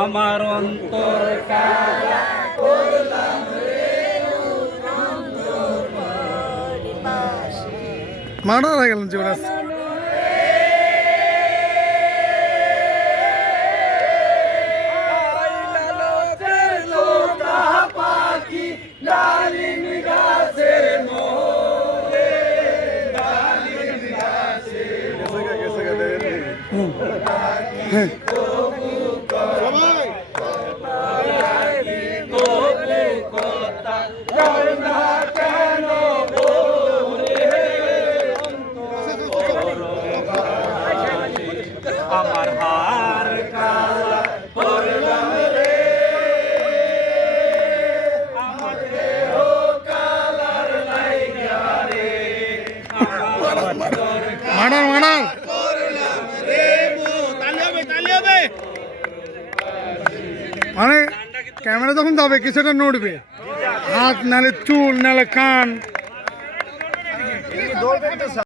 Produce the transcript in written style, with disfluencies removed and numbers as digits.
আমার অন্তর কালা করলাম রে অন্তর পাশে মারা হয়ে গেলেন যুবরাজ। পাখি ডালিম গাছের মোরে ডালিম গাছের আমার হার কালা করলাম রে আমার দেহ কালার লাইগা রে আমার অন্তর মারার মারার করলাম রে তালি হবে মানে ক্যামেরা যখন যাবে কিছুটা নড়বে, হাত নালে চুল নালে কান।